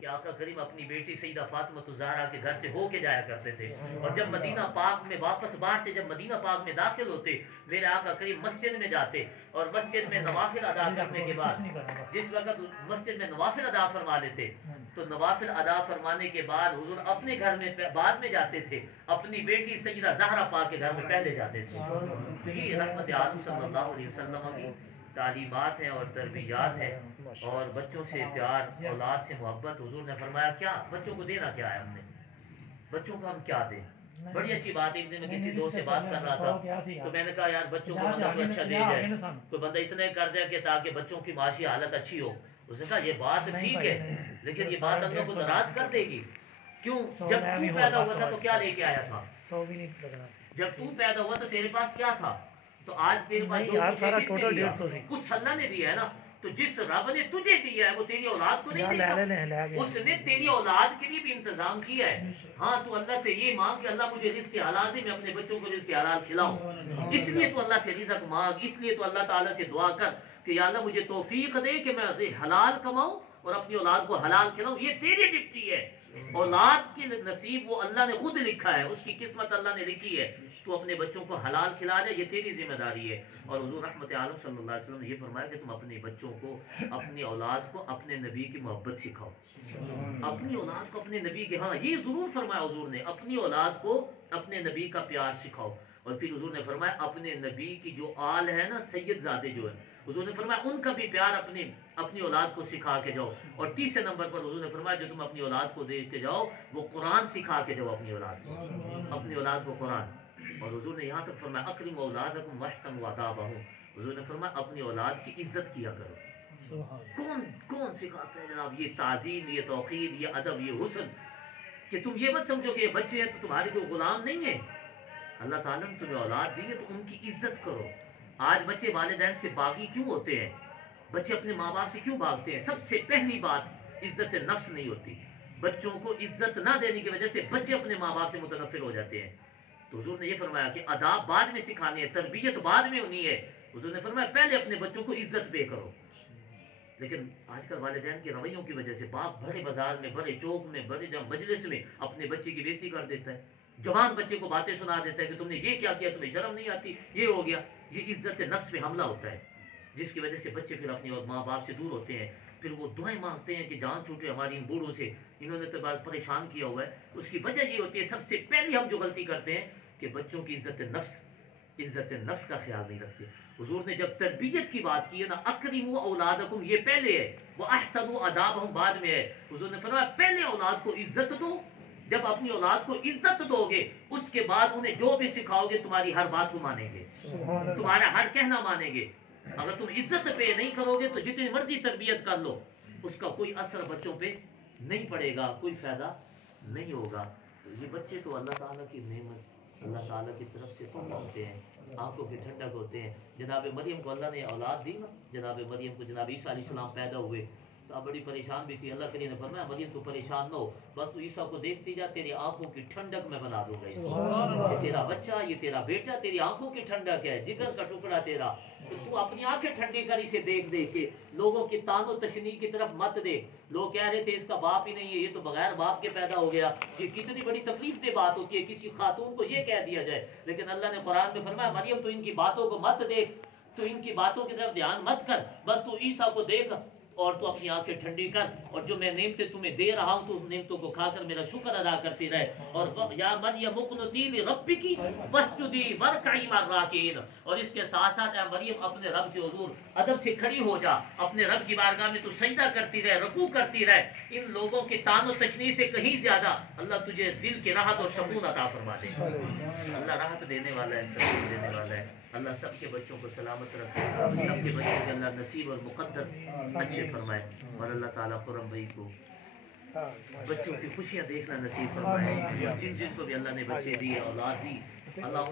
کہ آقا کریم اپنی بیٹی سیدہ فاطمہ الزہرا کے گھر سے ہو کے جایا کرتے تھے، اور جب مدینہ پاک میں واپس باہر سے جب مدینہ پاک میں داخل ہوتے، میرے آقا کریم مسجد میں جاتے، اور مسجد میں نوافل ادا کرنے کے بعد جس وقت مسجد میں نوافل ادا فرما لیتے تو نوافل ادا فرمانے کے بعد حضور اپنے گھر میں بعد میں جاتے تھے، اپنی بیٹی سیدہ زہرا پاک کے گھر میں پہلے جاتے تھے۔ تو یہ رحمت عالم صلی اللہ علیہ وسلم کی تعلیمات ہیں اور تربیات ہیں، اور بچوں سے پیار، اولاد سے محبت۔ حضور نے فرمایا کیا بچوں کو دینا کیا ہے، ہم نے بچوں کو ہم کیا دیں؟ بڑی اچھی بات ہے۔ ایک دن میں کسی دوست سے بات کر رہا تھا تو میں نے کہا یار بچوں کو بندہ کوئی اچھا دے جائے، کوئی بندہ اتنا کر جائے کہ تاکہ بچوں کی معاشی حالت اچھی ہو۔ اس نے کہا یہ بات ٹھیک ہے لیکن یہ بات اللہ کو ناراض کر دے گی۔ کیوں؟ جب تو پیدا ہوا تھا تو کیا لے کے آیا تھا؟ جب تو پیدا ہوا تو تیرے پاس کیا تھا؟ تو آج تیرے پاس جو کچھ ہے کس نے دیا؟ اس اللہ نے دیا ہے نا۔ تو جس رب نے تجھے دیا ہے وہ تیری اولاد کو نہیں دیا، اس نے تیری اولاد کے لیے بھی انتظام کیا ہے۔ ہاں تو اللہ سے یہ مانگ کہ اللہ مجھے رزق حلال دے، میں اپنے بچوں کو رزق حلال کھلاؤں۔ اس لیے تو اللہ سے رزق مانگ، اس لیے تو اللہ تعالیٰ سے دعا کر کہ یا اللہ مجھے توفیق دے کہ میں حلال کماؤں اور اپنی اولاد کو حلال کھلاؤں۔ یہ تیری ڈپٹی ہے۔ اولاد کی نصیب وہ اللہ نے خود لکھا ہے، اس کی قسمت اللہ نے لکھی ہے۔ تو اپنے بچوں کو حلال کھلا دے، یہ تیری ذمہ داری ہے۔ اور حضور رحمت عالم صلی اللہ علیہ وسلم نے یہ فرمایا کہ تم اپنے بچوں کو، اپنی اولاد کو اپنے نبی کی محبت سکھاؤ، اپنی اولاد کو اپنے نبی کے، ہاں یہ ضرور فرمایا حضور نے، اپنی اولاد کو اپنے نبی کا پیار سکھاؤ۔ اور پھر حضور نے فرمایا اپنے نبی کی جو آل ہے نا، سید زادے جو ہے، حضور نے فرمایا ان کا بھی پیار اپنی اولاد کو سکھا کے جاؤ۔ اور تیسرے نمبر پر حضور نے فرمایا جو تم اپنی اولاد کو دے کے جاؤ وہ قرآن سکھا کے جاؤ اپنی اولاد کو، اپنی اولاد کو قرآن۔ اور حضور نے یہاں تک فرمایا اکرم اولادکم واحسنوا آدابہم، حضور نے فرمایا اپنی اولاد کی عزت کیا کرو۔ کون سکھاتا ہے جناب یہ تعظیم، یہ توقیر، یہ ادب، یہ حسن؟ کہ تم یہ مت سمجھو کہ یہ بچے ہیں تو تمہارے کوئی غلام نہیں ہیں۔ اللہ تعالیٰ نے تمہیں اولاد دی ہے تو ان کی عزت کرو۔ آج بچے والدین سے باغی کیوں ہوتے ہیں؟ بچے اپنے ماں باپ سے کیوں بھاگتے ہیں؟ سب سے پہلی بات عزت نفس نہیں ہوتی۔ بچوں کو عزت نہ دینے کی وجہ سے بچے اپنے ماں باپ سے متنفر ہو جاتے ہیں۔ تو حضور نے یہ فرمایا کہ آداب بعد میں سکھانے ہیں، تربیت بعد میں ہونی ہے۔ حضور نے فرمایا پہلے اپنے بچوں کو عزت پے کرو۔ لیکن آج کل والدین کے رویوں کی وجہ سے باپ بڑے بازار میں، بڑے چوک میں، بڑے مجلس میں اپنے بچے کی بےزتی کر دیتا ہے، جوان بچے کو باتیں سنا دیتا ہے کہ تم نے یہ کیا کیا، تمہیں شرم نہیں آتی، یہ ہو گیا۔ یہ عزت نفس پہ حملہ ہوتا ہے جس کی وجہ سے بچے پھر اپنے اور ماں باپ سے دور ہوتے ہیں۔ پھر وہ دعائیں مانگتے ہیں کہ جان چھوٹے ہماری ان بوڑھوں سے، انہوں نے تو بات پریشان کیا ہوا ہے۔ اس کی وجہ یہ ہوتی ہے سب سے پہلی ہم جو غلطی کرتے ہیں کہ بچوں کی عزت نفس کا خیال نہیں رکھتے۔ حضور نے جب تربیت کی بات کی ہے نا، اکرموا اولادکم یہ پہلے ہے، وہ احسنوا آدابہم بعد میں ہے۔ حضور نے فرمایا پہلے اولاد کو عزت دو۔ جب اپنی اولاد کو عزت دو گے اس کے بعد انہیں جو بھی سکھاؤ گے تمہاری ہر بات کو مانیں گے، تمہارا ہر کہنا مانیں گے۔ اگر تم عزت پہ نہیں کرو گے تو جتنی مرضی تربیت کر لو اس کا کوئی اثر بچوں پہ نہیں پڑے گا، کوئی فائدہ نہیں ہوگا۔ یہ بچے تو اللہ تعالیٰ کی نعمت، اللہ تعالیٰ کی طرف سے تحفہ ہوتے ہیں، آنکھوں کے ٹھنڈک ہوتے ہیں۔ جناب مریم کو اللہ نے اولاد دی نا، جناب مریم کو جناب عیسیٰ علیہ السلام پیدا ہوئے تو اب بڑی پریشان بھی تھی۔ اللہ کریم نے فرمایا مریم تو پریشان نہ ہو، بس تو عیسیٰ کو دیکھتی جا، تیری آنکھوں کی ٹھنڈک میں بنا دوں گا اس کو۔ یہ تیرا بچہ، یہ تیرا بیٹا تیری آنکھوں کی ٹھنڈک ہے، جگر کا ٹکڑا تیرا۔ تو اپنی آنکھیں ٹھنڈی کر اسے دیکھ دیکھ کے، لوگوں کی تان و تشنیع کی طرف مت دیکھ۔ لوگ کہہ رہے تھے اس کا باپ ہی نہیں ہے، یہ تو بغیر باپ کے پیدا ہو گیا۔ یہ کتنی بڑی تکلیف دہ بات ہوتی ہے کسی خاتون کو یہ کہہ دیا جائے، لیکن اللہ نے قرآن میں فرمایا مریم تو ان کی باتوں کو مت دیکھ، تو ان کی باتوں کی طرف دھیان مت کر، بس تو عیسیٰ کو دیکھ اور تو اپنی آنکھیں ٹھنڈی کر، اور جو میں نعمتیں تمہیں دے رہا ہوں تو اس نعمتوں کو کھا کر میرا شکر ادا کرتی رہے۔ اور یا مریم اقنتی لربک واسجدی وارکعی مع الراکعین، اور اس کے ساتھ ساتھ اے مریم اپنے رب کے حضور ادب سے کھڑی ہو جا، اپنے رب کی بارگاہ میں تو سجدہ کرتی رہے، رکوع کرتی رہے۔ ان لوگوں کی تان و تشنیع سے کہیں زیادہ اللہ تجھے دل کی راحت اور سکون عطا فرما دے۔ اللہ راحت دینے والا ہے، سکون دینے والا ہے۔ اللہ سب کے بچوں کو سلامت رکھے، سب کے بچوں کے اللہ نصیب اور مقدر اچھے فرمائے، اور اللہ تعالیٰ خرم بھائی کو بچوں کی خوشیاں دیکھنا نصیب فرمائے۔ جن جن کو بھی اللہ نے بچے دیے، اولاد دی، اللہ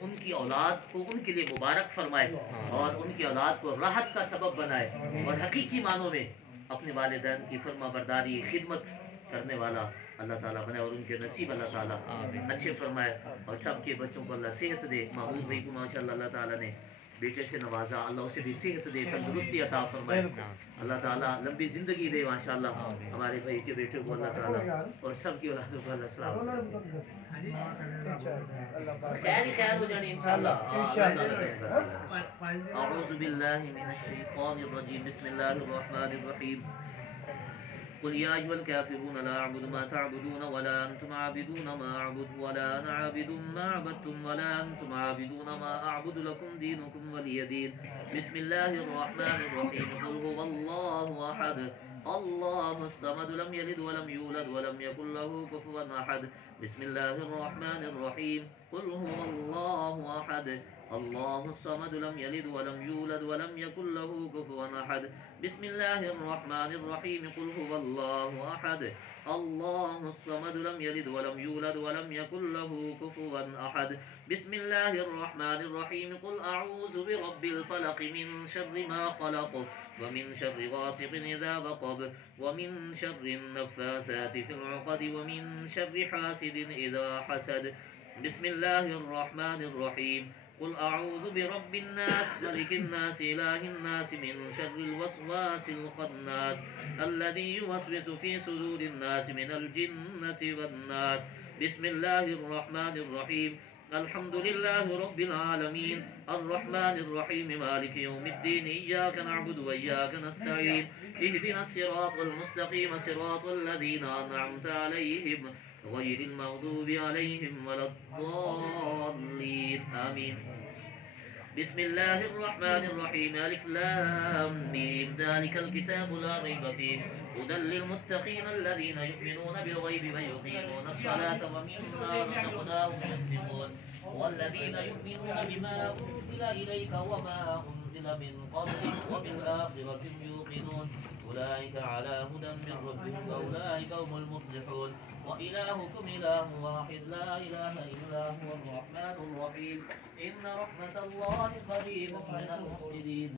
ان کی اولاد کو ان کے لیے مبارک فرمائے اور ان کی اولاد کو راحت کا سبب بنائے، اور حقیقی معنوں میں اپنے والدین کی فرما برداری خدمت کرنے والا اللہ تعالیٰ بنائے، اور ان کے نصیب اللہ تعالیٰ اچھے فرمائے، اور سب کے بچوں کو اللہ صحت دے۔ محمود بھائی کو ماشاء اللہ اللہ تعالیٰ نے بیٹے سے نوازا، اللہ اسے بھی صحت دے، تندرستی عطا فرمائے، اللہ تعالیٰ لمبی زندگی دے ماشاءاللہ ہمارے بھائی کے بیٹے کو اللہ تعالیٰ اور سب کی اولادوں کو اللہ سلام خیر ہی خیر ہو جانی انشاءاللہ. اعوذ باللہ من الشیطان الرجیم بسم اللہ الرحمن الرحیم قل يا أيها الكافرون لا أعبد ما تعبدون ولا أنتم عابدون ما أعبد ولا أنا عابد ما عبدتم ولا أنتم عابدون ما أعبد لكم دينكم ولي دين. بسم الله الرحمن الرحيم قل هو الله أحد الله الصمد لم يلد ولم يولد ولم يكن له كفوا أحد. بسم الله الرحمن الرحيم قل هو الله أحد الله الصمد لم يلد ولم يولد ولم يكن له كفوا أحد. بسم الله الرحمن الرحيم قل هو الله أحد الله الصمد لم يلد ولم يولد ولم يكن له كفوا أحد. بسم الله الرحمن الرحيم قل أعوذ برب الفلق من شر ما خلق ومن شر غاسق إذا وقب ومن شر النفاثات في العقد ومن شر حاسد إذا حسد. بسم الله الرحمن الرحيم قل أعوذ برب الناس ملك الناس إله الناس من شر الوسواس الخناس الذي يوسوس في صدور الناس من الجنة والناس. بسم الله الرحمن الرحيم الحمد لله رب العالمين الرحمن الرحيم مالك يوم الدين إياك نعبد وإياك نستعين اهدنا الصراط المستقيم صراط الذين أنعمت عليهم غير المغضوب عليهم ولا الضالين آمين. بسم الله الرحمن الرحيم ألف لام ميم ذلك الكتاب لا ريب فيه هدى للمتقين الذين يؤمنون بالغيب ويقيمون الصلاة ومما رزقناهم ينفقون والذين يؤمنون بما أنزل إليك وما أنزل من قبلك وبالآخرة هم يوقنون أولئك على هدى من ربهم وأولئك هم المفلحون. وإلهكم إله واحد لا إله إلا هو الرحمن الرحيم إن رحمة الله قريب من المحسنين.